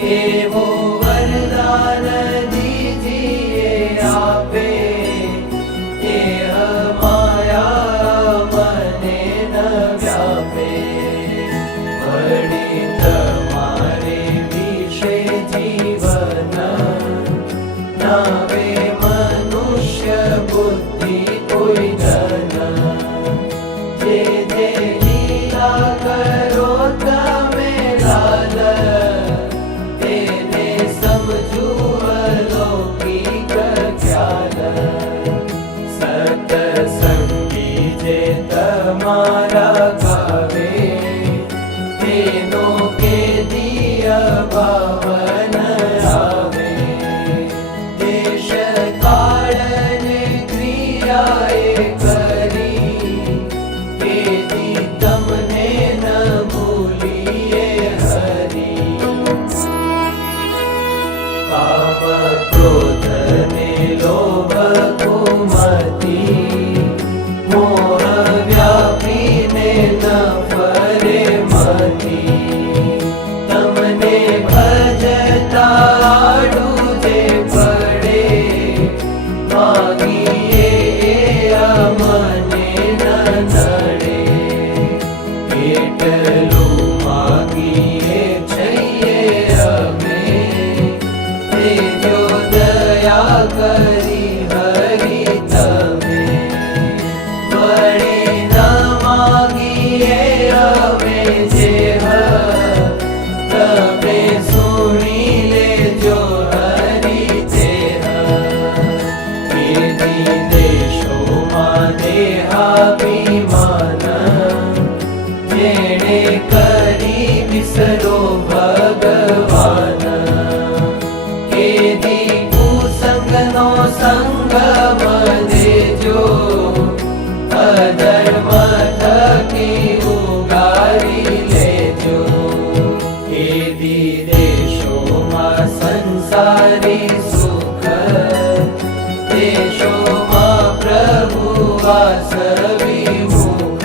एवो वरदान दीजिए आपे, एह माया मने न व्यापे। वड़ी तमारे विषे जीवन, नावे मनुष्य बुद्धि कोई धन। जे जे लीला करो तमे लाल, तेने समझू अलौकिक ख्याल। सतसंगी जे तमारा गावे, तेनो के दिया पावन आवे। देश काल ने क्रियाए करी, तेदी तमने न भूलिए हरि। काम क्रोध ने लोभ कुमति, मोह व्यापी ने न फरे मति। तमने भजता डूजे पड़े, मांगिए अमने न नड़े। पेटलू मांगिए छइए हमें, तेजो दया करी हरि तमे। बड़े न मांगिए हमें जेह, तबे सुनी ले जो हरि तेह। केदी देशो मां देहाभिमान, जेणे करी विसरो भगवान। केदी कुसंगनो संग देजो, अधर्म थकी उगारी लेजो। केदी देशो मां संसारी सुख, देशो मां प्रभु वास विमुख।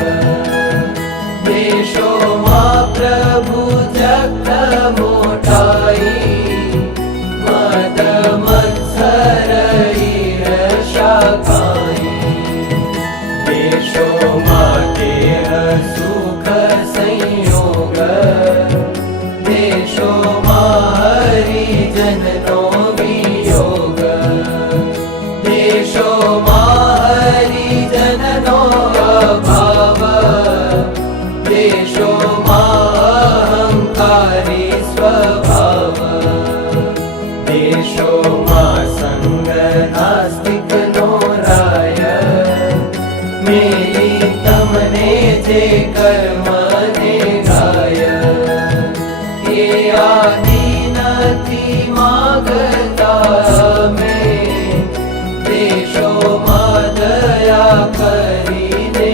देशो मां प्रभु जगत मोटाई, मद मत्सर ईर्ष्या काई। देशो मां देह सुख संयोग, देशो मां हरिजननो वियोग। देशो मां हरिजननो अभाव, देशो मां अहंकारी स्वभाव। देशो मां संग नास्तिक नो राय, मेली तमने जे कर्म ने गाय। हे आदीनति मागता में, देशो मां दया करीने